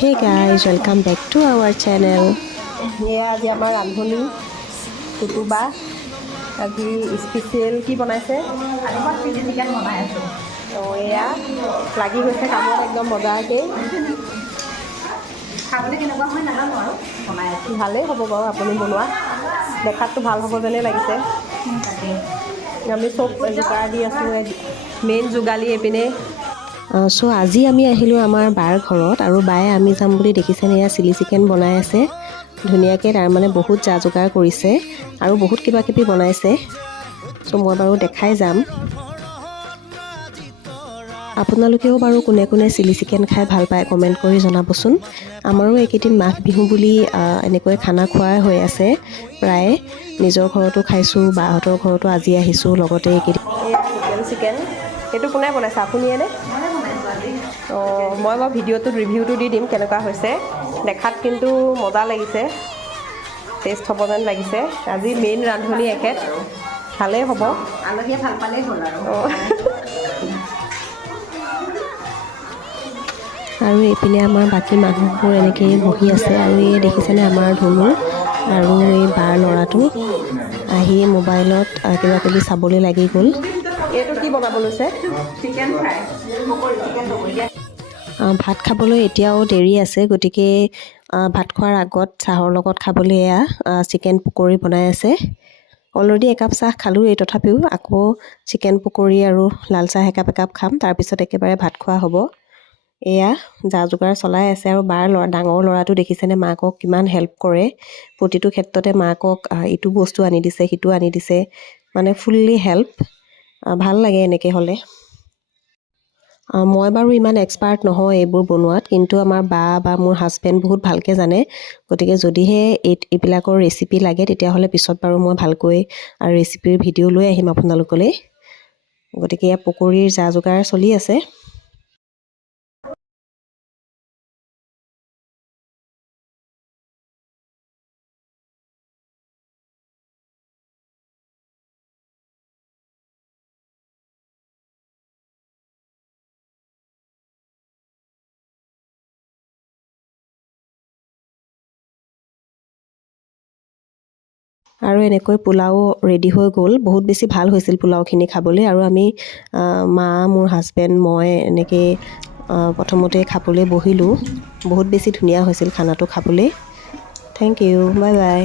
Hey guys, welcome back to our channel. এয়া আজি আমাৰ ৰান্ধনি টুটুবা আজি স্পেচিয়েল কি বনাইছে আজি চিলি চিকেন বনাই আছোঁ এয়া লাগি গৈছে কামত একদম মজাকৈ খাবলৈ কেনেকুৱা হয় নাজানো আৰু বনাই আছোঁ ভালেই হ'ব বাৰু আপুনি বনোৱা দেখাততো ভাল হ'ব যেনেই লাগিছে তাকে আমি চব যোগাৰ দি আছোঁ মেইন যোগালী এইপিনে চ' আজি আমি আহিলোঁ আমাৰ বাৰ ঘৰত আৰু বায়ে আমি যাম বুলি দেখিছেনে এয়া চিলি চিকেন বনাই আছে ধুনীয়াকৈ তাৰমানে বহুত যা যোগাৰ কৰিছে আৰু বহুত কিবা কিবি বনাইছে চ' মই বাৰু দেখাই যাম আপোনালোকেও বাৰু কোনে কোনে চিলি চিকেন খাই ভাল পায় কমেণ্ট কৰি জনাবচোন আমাৰো এইকেইদিন মাঘ বিহু বুলি এনেকৈ খানা খোৱাই হৈ আছে প্ৰায়ে নিজৰ ঘৰতো খাইছোঁ বাহঁতৰ ঘৰতো আজি আহিছোঁ লগতে এইকেইদিন এয়া লোকেল চিকেন এইটো কোনে বনাইছে আপুনিয়েনে অঁ মই বাৰু ভিডিঅ'টোত ৰিভিউটো দি দিম কেনেকুৱা হৈছে দেখাত কিন্তু মজা লাগিছে টেষ্ট হ'ব যেন লাগিছে আজি মেইন ৰান্ধনি এখেত ভালেই হ'ব আলহীয়ে ভাল পালেই হ'ল আৰু অঁ আৰু এইপিনে আমাৰ বাকী মানুহবোৰ এনেকৈ বহি আছে আৰু এই দেখিছেনে আমাৰ ধুনু আৰু এই বাৰ ল'ৰাটো আহি মোবাইলত কিবা কিবি চাবলৈ লাগি গ'ল এইটো কি বনাব লৈছে চিকেন ফ্ৰাই চিকেন পকৰি ভাত খাবলৈ এতিয়াও দেৰি আছে গতিকে ভাত খোৱাৰ আগত চাহৰ লগত খাবলৈ এয়া চিকেন পকৰি বনাই আছে অলৰেডি একাপ চাহ খালোঁৱেই তথাপিও আকৌ চিকেন পকৰি আৰু লাল চাহ একাপ খাম তাৰপিছত একেবাৰে ভাত খোৱা হ'ব এয়া যা যোগাৰ চলাই আছে আৰু বাৰ ডাঙৰ ল'ৰাটো দেখিছেনে মাকক কিমান হেল্প কৰে প্ৰতিটো ক্ষেত্ৰতে মাকক ইটো বস্তু আনি দিছে সিটো আনি দিছে মানে ফুল্লি হেল্প ভাল লাগে এনেকৈ হ'লে মই বাৰু ইমান এক্সপাৰ্ট নহয় এইবোৰ বনোৱাত কিন্তু আমাৰ বা মোৰ হাজবেণ্ড বহুত ভালকৈ জানে গতিকে যদিহে এইবিলাকৰ ৰেচিপি লাগে তেতিয়াহ'লে পিছত বাৰু মই ভালকৈ আৰু ৰেচিপিৰ ভিডিঅ' লৈ আহিম আপোনালোকলৈ গতিকে ইয়াৰ পকৰীৰ যা যোগাৰ চলি আছে আৰু এনেকৈ পোলাও ৰেডি হৈ গ'ল বহুত বেছি ভাল হৈছিল পোলাওখিনি খাবলৈ আৰু আমি মা মোৰ হাজবেণ্ড মই এনেকৈ প্ৰথমতে খাবলৈ বহিলোঁ বহুত বেছি ধুনীয়া হৈছিল খানাটো খাবলৈ থেংক ইউ বাই বাই